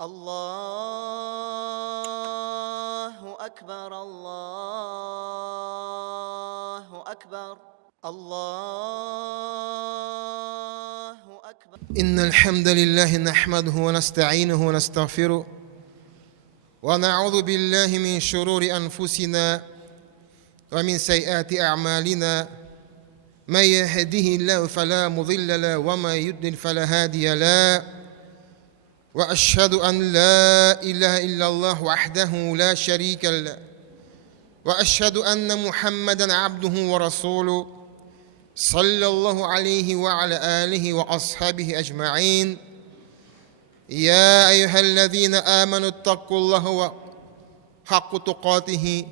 الله أكبر الله أكبر الله أكبر. إن الحمد لله نحمده ونستعينه ونستغفره ونعوذ بالله من شرور أنفسنا ومن سيئات أعمالنا من يهده الله فلا مضل له وما يضلل فلا هادي له وأشهد أن لا إله إلا الله وحده لا شريك له وأشهد أن محمدا عبده ورسوله صلى الله عليه وعلى آله وأصحابه أجمعين. يا أيها الذين آمنوا اتقوا الله حق تقاته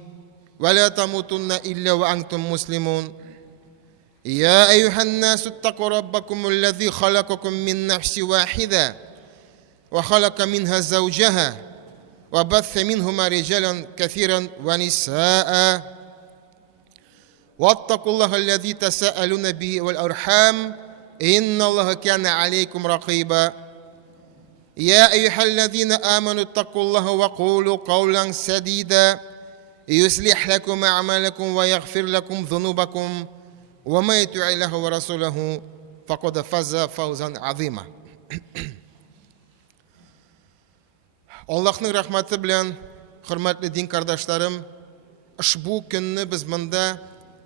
ولا تموتن إلا وأنتم مسلمون. يا أيها الناس اتقوا ربكم الذي خلقكم من نفس واحدة وخلق منها زوجها وبث منهما رجالا كثيرا ونساء واتقوا الله الذي تساءلون به والأرحام إن الله كان عليكم رقيبا. يا أيها الذين آمنوا اتقوا الله وقولوا قولا سديدا يصلح لكم أعمالكم ويغفر لكم ذنوبكم ومن يطع الله ورسوله فقد فاز فوزا عظيما. Allah'ın rahmeti bilen, hürmetli din kardeşlerim, bu günü biz mında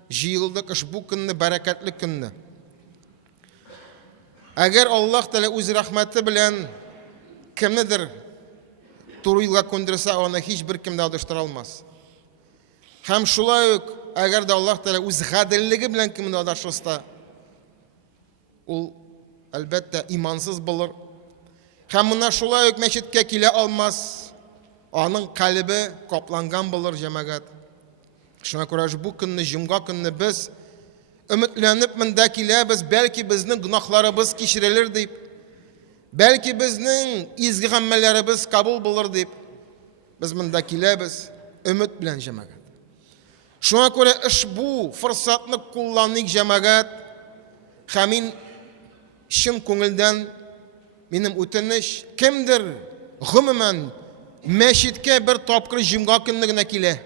jiyildik, bu günü bereketli günü. Eğer Allah Teala öz rahmeti bilen kimnidir turuyla kondursa ona hiçbir kim de alıştırılmaz. Hem şulay eğer de Allah Teala öz gadilligi bilen kimni alıştırsa, ol elbette imansız bulur. Hem buna şulay meşitke kile almaz. Onun kalbi kaplangan bulur cemaat. Şuna göre bu günü, cuma günü biz ümitlenip mendekile biz belki bizning günahlarımız kişirilir deyip, belki bizning izgi amellerimiz kabul bulur deyip, biz mendekile biz ümit bilen cemaat. Şuna göre bu fırsatını kullanık cemaat. Hemin şın ko'ngildan benim üteniş kimdir gümümen meşitke bir topkır jumga günlüğüne kile.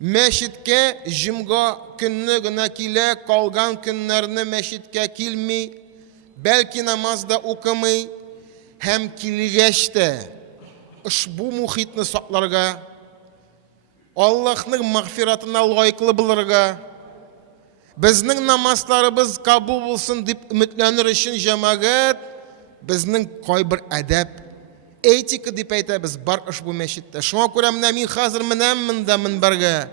Meşitke jumga günlüğüne kile kalgan günlerini meşitke kilmi, belki namazda okumay, hem kilgeçte bu muhitni saklarga, Allah'ın mağfiratına layıklı bulurga, bizning namazlarımız kabul bulsun deyip ümitlenir için cemaat, bizning koy bir adab, etika deyip aytamiz bar bu meşitte. Şuna göre men hazır minberga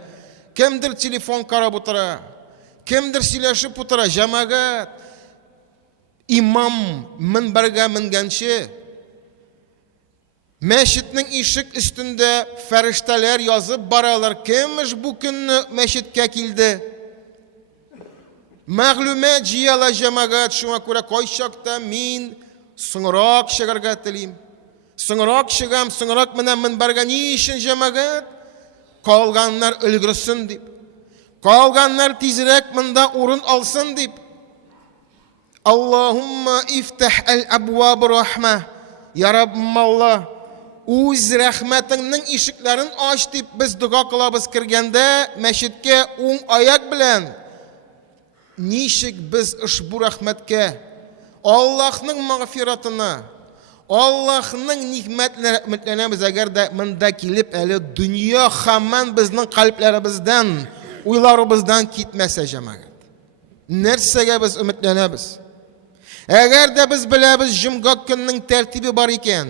kimdir telefon qarab o'tira, kimdir silashib o'tira cemaat. İmam minberga minganchi meşitning eshik üstünde farishtalar yozib boralar, kimmish bu kunni meşitga keldi. Ma'lumat jiyala cemaat. Şuna göre koyshakda men so'ngroq shigarga tilim. So'ngroq shigam, so'ngroq bilan minbarga nishin cemaat. Qolganlar ulgursin deb. Qolganlar tezroq menda o'rin olsin deb. Allahumma iftah al-abwab rahmah. Ya Rabbim Allah, o'z rahmatingning eshiklarini och deb biz duo qilamiz kirganda masjidga o'ng oyoq bilan. Nishik biz ushbu rahmatga, Allah'ın mağfiratına, Allah'ın nimetlerine ümitlenemiz. Eğer de mında kilip eli dünya hamman bizning kalplerimizden, uylarımızdan gitmese cemaat. Nersege biz ümitlenemiz. Eğer de biz bilemiz cuma günning tertibi var iken,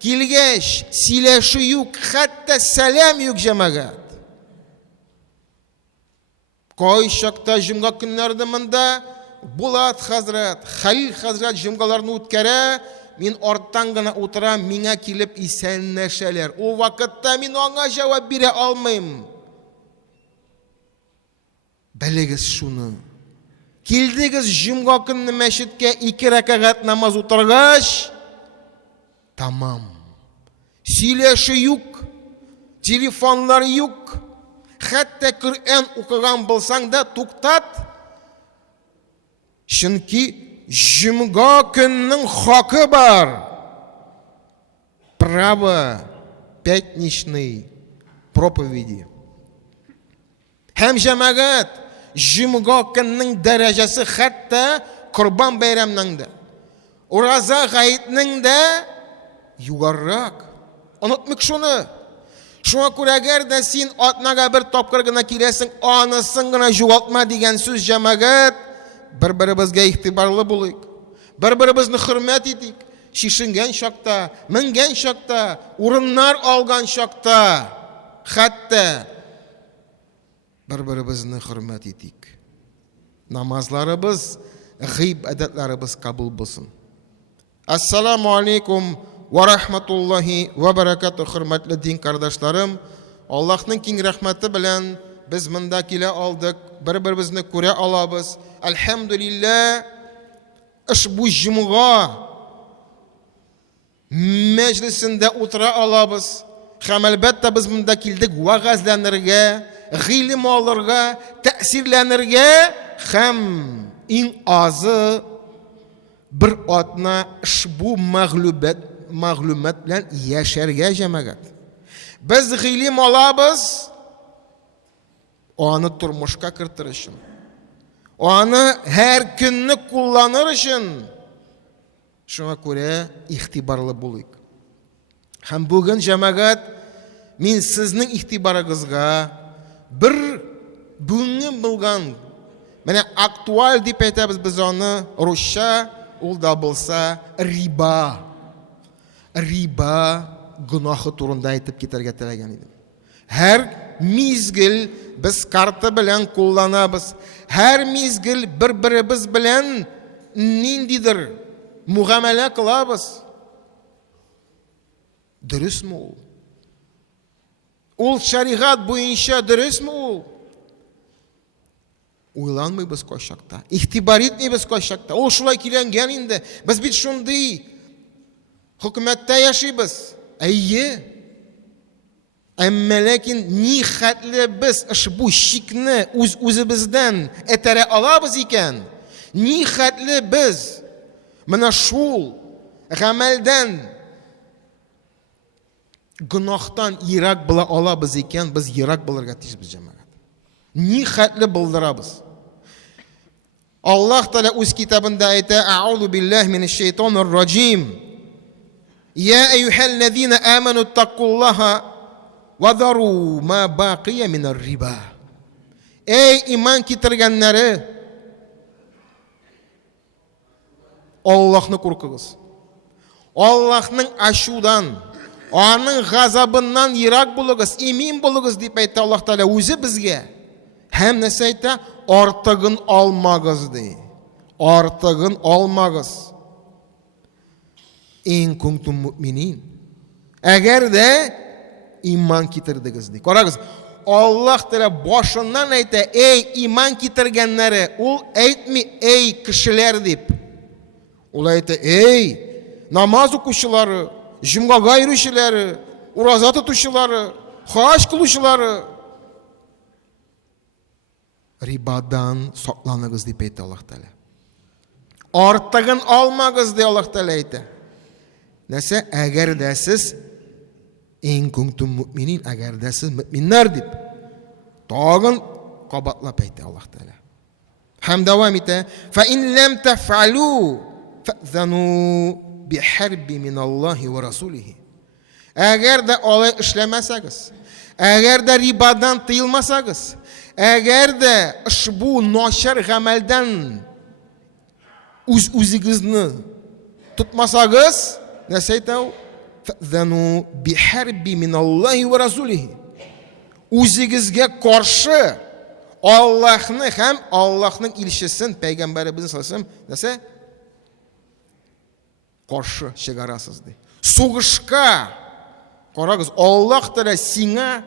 kilgeç, sileşi yok, hatta selam yok cemaat. Koyshakta cuma günlerde mında Bulat Hazret, Halil Hazret cumgalarını o'tkara, men ortdan gana o'tira, menga kelib esenlashalar. O vaqtda men ona javob bera olmayman. Biligiz shuni. Keldigiz juma kunni masjidga 2 rakat namoz o'tirgach, tamam. Silashi yo'q, telefonlar yo'q. Hatta Qur'on o'qigan bo'lsang da to'xtat. Çünkü jumga kunning hoki bor. право пятничной проповеди. Һәм җәмәгать җомга көннең дәрәҗәсе хәтта Корбан бәйрәмнең дә, Ураза гаетнең дә югаррак. Онытмыйк шуны. Шуңа күрә әгәр дә син атнага бер тапкыр гына киләсең, анысын гына югалтма дигән сүз җәмәгать, бер-беребезгә игътибарлы булыйк. Бер-беребезне хөрмәт итик. Шишенгән чакта, менгән чакта, урыннар алган чакта, хәтта бер-беребезне хөрмәт итик. Намазларыбыз, гыйбадәтләребез кабул булсын. Ассаламу алейкум ва рахматуллахи ва баракату, хөрмәтле дин кардашларым. Аллаһның киң рәхмәте белән без монда килә алдык, бер-беребезне күрә алабыз. Әлхәмдүлилләh, ушбу җомга мәҗлисендә утыра алабыз. Һәм әлбәттә без монда килдек вагазланырга, гыйлем алырга, тәэсирләнергә һәм иң азы bir атна ушбу мәгълүмат белән яшәргә җәмәгать. Без гыйлем алабыз, аны тормышка кертер өчен, аны һәр көнне кулланыр өчен. Шуңа күрә игътибарлы булыйк. Һәм бүген җәмәгать, мин сезнең игътибарыгызга бер бүген булган, менә актуаль дип әйтәбез без аны русча, ул да булса риба. Риба гынахы турында әйтеп китәргә теләгән идем. Һәр мизгел без карта белән кулланабыз. Һәр мизгел бер-беребез белән ниндидер мугамәлә кылабыз. Дөресме ул? Ул шәригать буенча дөресме ул? Уйланмыйбыз кайчакта. Игътибар итмибез кайчакта. Ул шулай киләнгән инде. Без бит шундый хөкүмәттә яшибез. Әйе. Әмма ләкин ни хәтле без ушбу шикне үзебездән этәрә алабыз икән? Ни хәтле без менә шул гамәлдән, гынахтан ирак була алабыз икән? Без ирак булырга тиешбез җәмәгать. Ни хәтле булдырабыз? Аллаһ Тәала үз китабында әйтә: "Аъузу биллаһи минеш шайтанир раҗим. Я аyyuhallazina amanu taqullahu wa dharu ma baqiya minar riba." Эй иман китергәннәре, Аллаһны куркыгыз. Аллаһның ачудан, аның газабыннан ерак булыгыз, имин булыгыз дип әйтә Аллаһ Тәала үзе безгә. Һәм нәрсә әйтә? Артыгын алмагыз ди. Артыгын алмагыз. Ин кунтум муъминин. Әгәр дә иман китердегез ди. Карагыз, Аллаһ Тәала башыннан әйтә: "Эй иман китергәннәре", ул әйтми: "Эй кешеләр" дип. Ул әйтә: "Эй намаз укучылары, җомгага йөрүчеләре, ураза тотучылары, хаҗ кылучылары, рибадан сакланыгыз" дип әйтә Аллаһ Тәала. Артыгын алмагыз ди Аллаһ Тәала әйтә. Нәрсә? Әгәр дә сез ин кунтум муъминин, әгәр дә сез мөэминнәр дип тагын кабатлап әйтә Аллаһ Тәала. Һәм дәвам итә: "Фа ин лам тафалу фазану бихарби мин Аллаһи ва расулихи." Әгәр дә алай эшләмәсәгез, әгәр дә рибадан тыелмасагыз, әгәр дә ушбу начар гамәлдән үзегезне тотмасагыз, нәрсә әйтә ул? "Фазану бихарби мин Аллаһи ва расулихи." Үзегезгә каршы Аллаһны һәм Аллаһның илчесен, пәйгамбәребезне салсам, нәрсә? Каршы чыгарасыз ди. Сугышка, карагыз, Аллаһ Тәала сиңа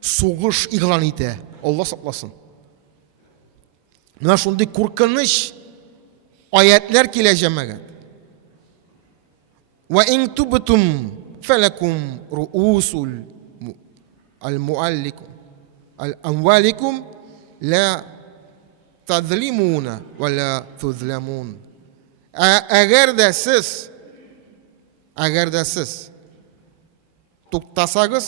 сугыш игълан итә. Аллаһ сакласын. Менә шундый куркыныч аятлар килә җәмәгать. "Ва ин тубтум фалакум руусул al-mu'allikum al-amwalikum la tadlimuna wa la tudlamun." Әгәр дә сез туктасагыз,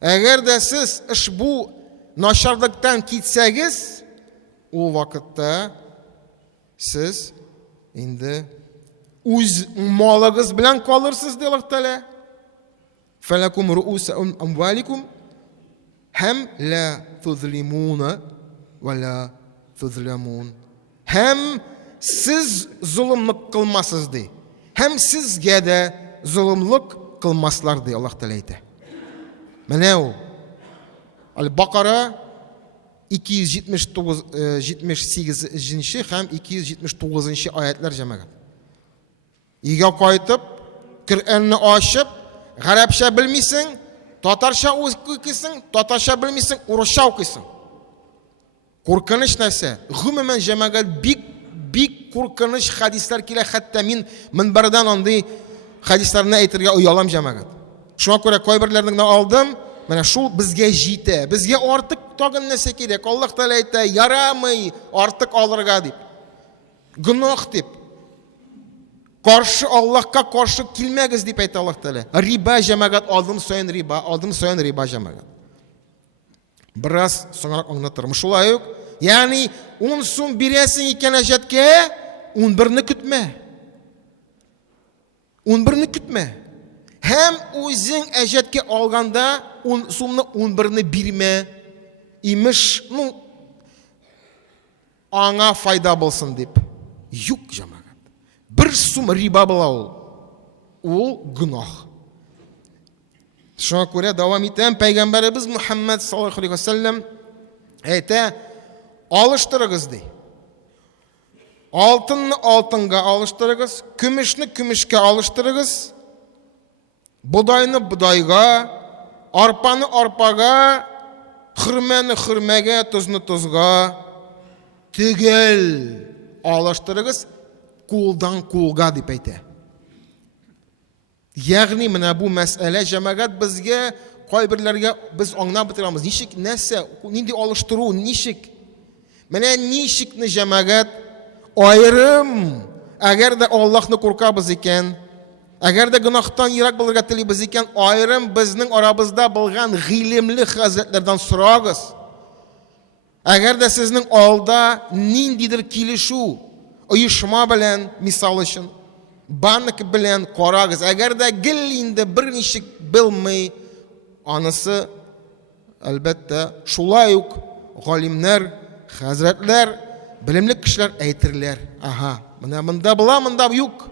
әгәр дә сез ушбу начарлыктан китсәгез, ул вакытта сез инде үз малыгыз белән калырсыз ди Аллаһ Тәала. Фалакум рууса амваликум һәм ла тузлимуна ва ла тузламун. Һәм сез зулымлык кылмасыз ди. Һәм сезгә дә зулымлык кылмаслар ди Аллаһ Тәала әйтә. Менә ул Ал-Бакара 278 һәм 279 аятлар җәмәгать. Игә кайтып, Коръәнне ачып, гарәпчә белмисең, татарча укыйсың, татарча белмисең, урысча укыйсың. Куркыныч нәрсә? Гомумән җәмәгать бик куркыныч хадислар килә, хәтта мин минбәрдән андый хадисларны әйтергә уялам җәмәгать. Шуңа күрә кайберләрне алдым, менә шул безгә җитә. Безгә артык тагын нәрсә кирәк? Аллаһ Тәала әйтә, ярамый артык алырга дип. Гөнаһ дип. Каршы Аллаһка каршы килмәгез дип әйтә Аллаһ Тәала. Риба җәмәгать, алдым сайын риба җәмәгать. Бераз соңрак аңлатырмын. Шулай ук, ягъни 10 сум бирәсең икән әҗәткә, 11-не көтмә. 11-не көтмә. Һәм үзең әҗәткә алганда 10 сумны 11-не бирмә. Имеш, аңа файда булсын дип. Юк җәмәгать. 1 сум риба була ул. Ул гөнаһ. Шуңа күрә дәвам итәм, Пәйгамбәребез Мөхәммәд саллаллаһу алейһи ва саллям әйтә, алыштырыгыз ди. Алтынны алтынга алыштырыгыз, көмешне көмешкә алыштырыгыз, будайны будайга, арпаны арпага, хөрмәне хөрмәгә, тузны тузга, түгел алыштырыгыз, кулдан кулга дип әйтә. Ягъни менә бу мәсьәлә җәмәгать безгә кайберләргә без аңлап бетерәбез. Ничек, нәрсә, нинди алыштыру, ничек? Менә ничекне җәмәгать айрым, әгәр дә Аллаһны куркабыз икән, әгәр дә гөнаһтан ерак булырга телибез икән, айрым безнең арабызда булган гыйлемле хәзрәтләрдән сорагыз. Әгәр дә сезнең алда ниндидер килешү, оешма белән, мисал өчен, банк белән карагыз. Әгәр дә гел инде берничек белмәй, анысы әлбәттә шулай ук галимнәр, хәзрәтләр, белемле кешеләр әйтерләр. Ага, менә монда була, монда юк.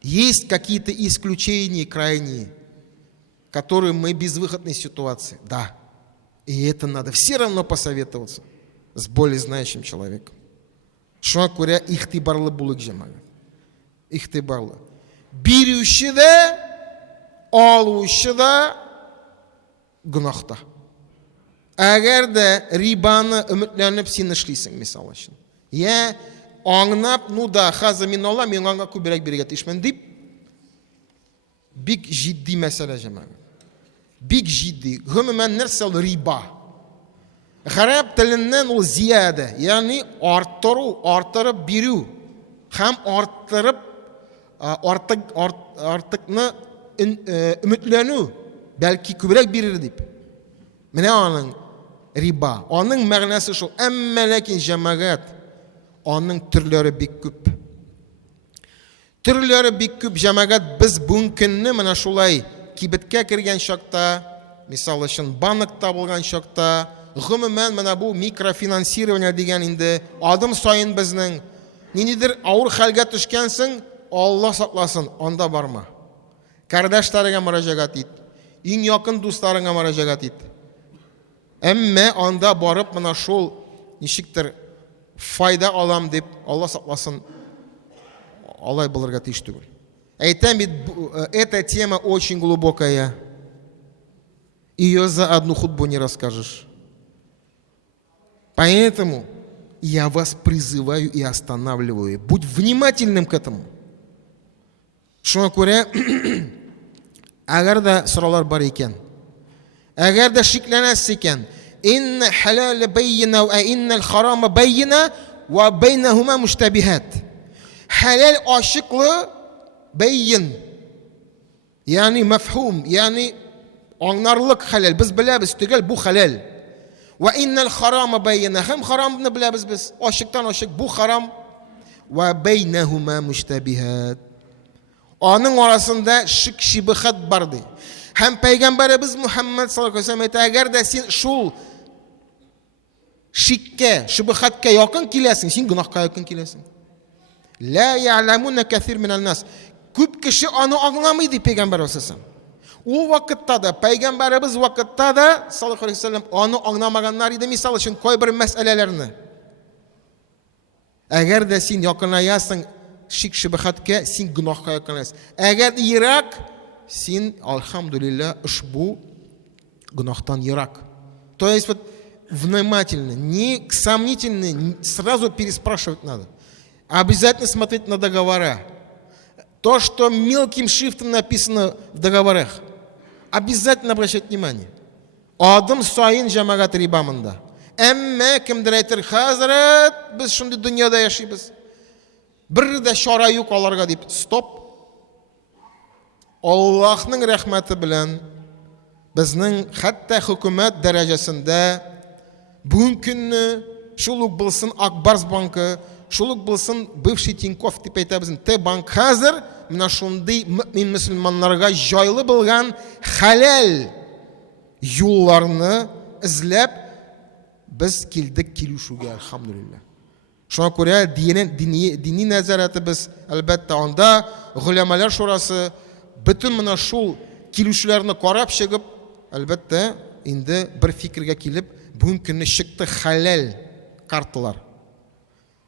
Есть какие-то исключения крайние, которые мы безвыходной ситуации. Да. И это надо все равно посоветоваться с более знающим человеком. Шуңа күрә ихтибарлы булык җәмәгать. Ихтибарлы. Бирүче дә, алучы да гөнаһта. Әгәр дә рибаны өметләнеп син эшлисең, мисал өчен. Я аңнап, да, хәзер мин алам, мин аңа күбрәк бирергә тиешмен дип, бик җитди мәсьәлә җәмәгать. Бик җитди. Гомумән нәрсә ул риба? Гарәп теленнән ул зияда, ягъни артырып бирү, һәм артыкны өметләнү, бәлки күбрәк бирер дип. Менә аның риба. Аның мәгънәсе шул. Әмма ләкин җәмәгать, аның төрләре бик күп. Төрләре бик күп җәмәгать. Без бүген көнне менә шулай кибеткә кергән чакта, мисал өчен банкта булган чакта, гомумән менә бу микрофинансирование дигән инде адым сайын безнең ниндидер авыр хәлгә төшкәнсең, Алла сакласын, анда барма. Кардәшләргә мөрәҗәгать ит. Иң якын дусларыңа мөрәҗәгать ит. Әмма анда барып менә шул ничектер файда алам дип, Алла сакласын, алай булырга тиеш түгел. Әйтәм бит, эта тема очень глубокая. Ее за одну хутбу не расскажешь. Поэтому я вас призываю и останавливаю. Будь внимательным к этому. Шуңа күрә, әгәр дә сораулар бар икән, әгәр дә шикләнәсез икән, инна халал байина ва иннал харама байина ва байнахума муштабихат. Халал ашыклы, байин. яғни мафхум, яғни аңнарлык халал. Біз білеміз түгел бұл халал. Ва иннал харама байна, һәм харамны білеміз біз. Ашыктан ашык бұл харам. Ва байнахума муштабихат. Аның арасында шик шибхат бар ди. Һәм пайгамбарыбыз Мухаммад саллаллаху алейхи ва саллям әйтә, әгәр дә син шул шиккә, шибхаткә якын киләсең, син гөнаһка якын киләсең. Ла я'ламуна кафир минан нас. Күп кеше аны аңламый ди пайгамбар саллаллаху. Ул вакытта да, пайгамбарыбыз вакытта да саллаллаху алейхи ва саллям аны аңламаганнар иде, мисал өчен кайбер мәсьәләләрне. Әгәр дә син якынаясың шик шибхаткә, син гөнаһка якынаясың. Әгәр ирак, син алхамдулилlah ушбу гөнаһтан ирак. То есть вот внимательно, не сомнительно, сразу переспрашивать надо. Обязательно смотреть на договора. То, что мелким шрифтом написано в договорах, обязательно обращать внимание. Адам сайын жамағат рибамында. Әммә кемдер әйтер, хәзрәт, без шундый дөньяда яшибез. Бер дә чара юк аларга дип, стоп. Аллаһның рәхмәте белән безнең хәтта хөкүмәт дәрәҗәсендә бүгенге көнне шул ук булсын Акбарс банкы, шул ук булсын бывший Тинькофф дип әйтәбез, Т-банк хәзер менә шундый мөмин мөселманнарга җайлы булган халал юлларны эзләп без килдек килешүгә, алхамдулилlah. Шуңа күрә дини нәзарәтебез әлбәттә анда гөләмәләр шурасы bütün менә шул килешүләрне карап чыгып, әлбәттә инде бер фикергә килеп, бүгенге көнне чыкты халал карталар.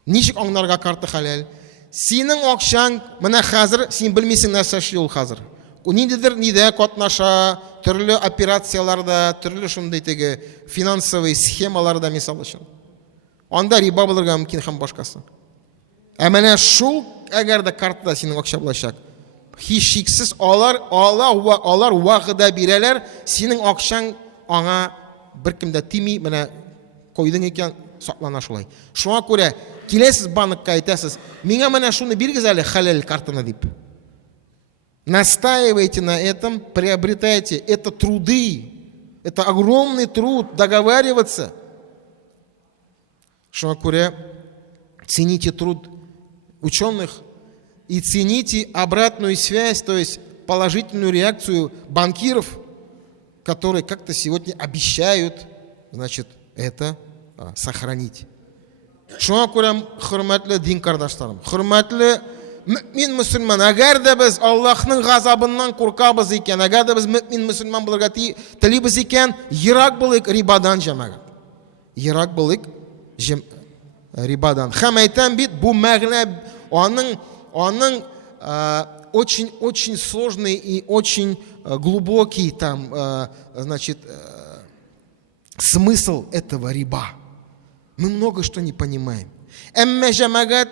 Ничек аңларга карта халал? Синең акчаң менә хәзер син белмисең нәрсә эшли ул хәзер. Ниндидер нидә катнаша, төрле операцияларда, төрле шундый теге финансовый схемаларда мисал өчен. Анда риба булырга мөмкин һәм башкасы. Ә менә шул әгәр дә картада синең акча булачак, һичшиксез алар вагъда бирәләр, синең акчаң аңа беркем дә тими, менә койдың икән, саклана шулай. Шуңа күрә киләсез банкка әйтәсез, миңа менә шуны бирегез әле халал картаны дип. Настаивайте на этом, приобретайте. Это труды, это огромный труд договариваться. Шуңа күрә цените труд ученых и цените обратную связь, то есть положительную реакцию банкиров, которые как-то сегодня обещают, значит, это сохранить. Шуңа күрә хөрмәтле дин кардашларым, хөрмәтле мөмин мөселман, әгәр дә без Аллаһның газабыннан куркабыз икән, әгәр дә без мөмин мөселман булырга телибез икән, ерак булыйк рибадан җәмәгать. Ерак булыйк рибадан. Һәм әйтәм бит, бу мәгънә аның очень сложный и очень глубокий там, значит, смысл этого риба. Мы много что не понимаем. Әмма җәмәгать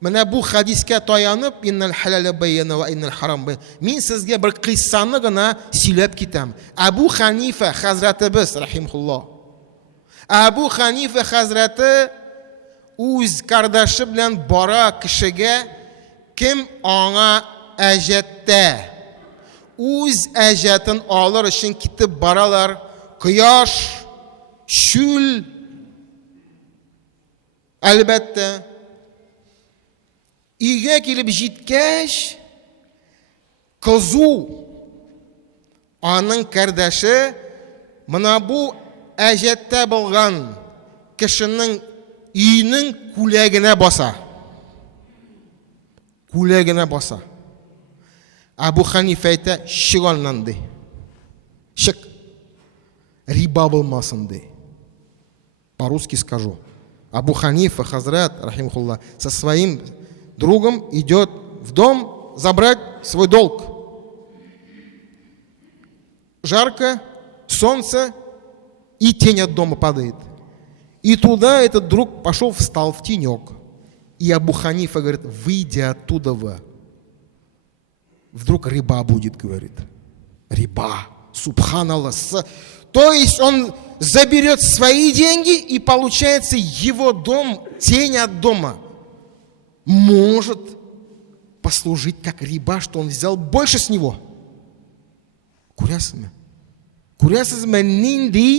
менә бу хадискә таянып, иннал халала байяна ва иннал харам байяна. Мин сезгә бер кыйссаны гына сөйләп китәм. Абу Ханифа хәзрәтебез рахимхуллаһ. Абу Ханифа хәзрәте үз кардашы белән бара кешегә, кем аңа әҗәттә үз әҗәтен алыр өчен китеп баралар. Кояш, шүл, әлбәттә өйгә килеп җиткәч, кызу аның кардәше менә бу әҗәттә булган кешенең өйнең күләгенә баса. Күләгенә баса. Абу Ханифа әйтә, чык аннан ди. Чык. Риба булмасын ди. По-русски скажу. Абу Ханифа, хазрат, рахимхуллах, со своим другом идет в дом забрать свой долг. Жарко, солнце, и тень от дома падает. И туда этот друг пошел, встал в тенек. И Абу Ханифа говорит, выйдя оттуда, вдруг риба будет, говорит. Риба, субханаллах. То есть он заберет свои деньги, и получается его дом, тень от дома, может послужить как риба, что он взял больше с него. Күрәсезме? Күрәсезме нинди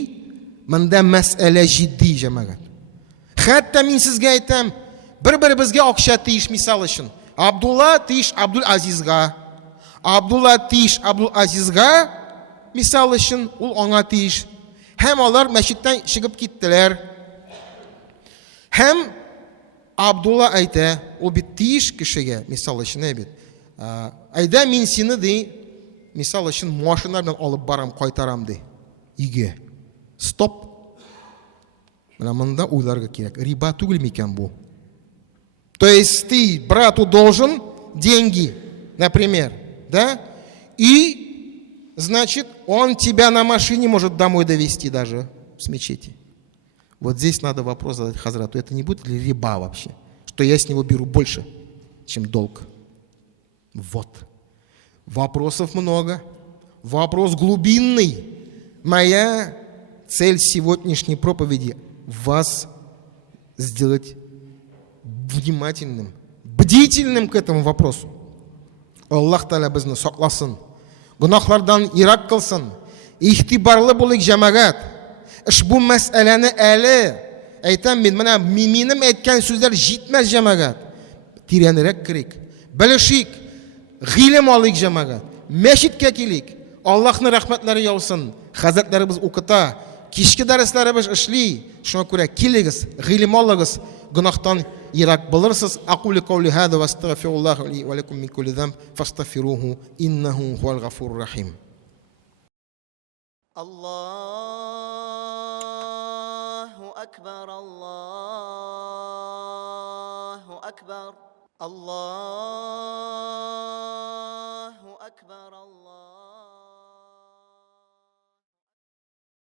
монда мәсьәлә җитди җәмәгать? Хәтта мин сезгә әйтәм, бер-беребезгә акча тиеш мисал өчен. Абдулла тиеш Абдул Азизга. Абдулла тиеш Абдул Азизга мисал өчен ул аңа тиеш. Һәм алар мәчеттән чыгып киттеләр. Һәм Абдулла әйтә, ул бит тиеш кешегә мисал өчен бит. Әйдә мин сине ди, мисал өчен машина белән алып барам, кайтарам ди. Игә. Стоп. Менә монда уйларга кирәк. Риба түгел микән бу? То есть ты брату должен деньги, например, да? И, значит, он тебя на машине может домой довести даже с мечети. Вот здесь надо вопрос задать Хазрату. Это не будет ли риба вообще? Что я с него беру больше, чем долг? Вот. Вопросов много. Вопрос глубинный. Моя цель сегодняшней проповеди – вас сделать внимательным, бдительным к этому вопросу. Аллах Тәала безне сакласын, гунахлардан ирак кылсын, ихтибарлы булыйк җәмәгать. Ушбу мәсьәләне әле әйтәм мин, менә минем әйткән сүзләр җитмәс җәмәгать. Тирәнрәк кирик, белешик, гыйлем алыйк җәмәгать. Мәчеткә килик. Аллаһның рәхмәтләре яусын. Хәзрәтләребез укыта, кичке дәресләребез эшли. Шуңа күрә килегез, гыйлем алыгыз, гунахтан ирак булырсыз. Aqulu qawli hada wa astaghfirullah li wa lakum min kulli dhanb fastaghfiruhu innahu huwal ghafurur rahim. Allahu akbar, Allahu akbar, Allah